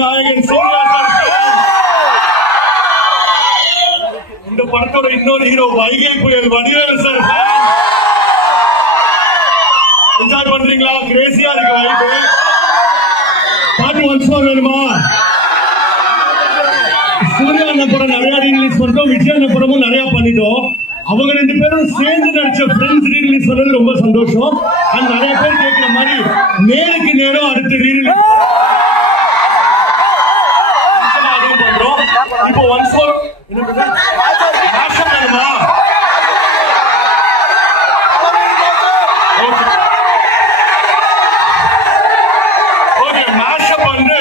நாயகன் சூர்யா சார். இந்த படத்தோட இன்னொரு ஹீரோ வைகை புயல் வடிவேலு சார். என்ஜாய் பண்றீங்களா? கிரேசியா இருக்கு வைகை. பாட்டு ஒன்ஸ் மோர் வேணுமா? சூர்யா அண்ணன் படம் நிறைய ரீலீஸ் பண்றோம், விஜய் அண்ணன் படமும் நிறைய பண்ணிட்டோம். அவங்க ரெண்டு பேரும் சேர்ந்து நடிச்ச ஃப்ரெண்ட்ஸ் ரீலீஸ் பண்ணது ரொம்ப சந்தோஷம். அண்ட் நிறைய பேர் கேட்கிற மாதிரி நேருக்கு நேரம் அடுத்த ரீலீஸ் பண்றோம். இப்போ ஒன்ஸ் மோர் வேணுமா? ஓகே, மேஷப் வந்து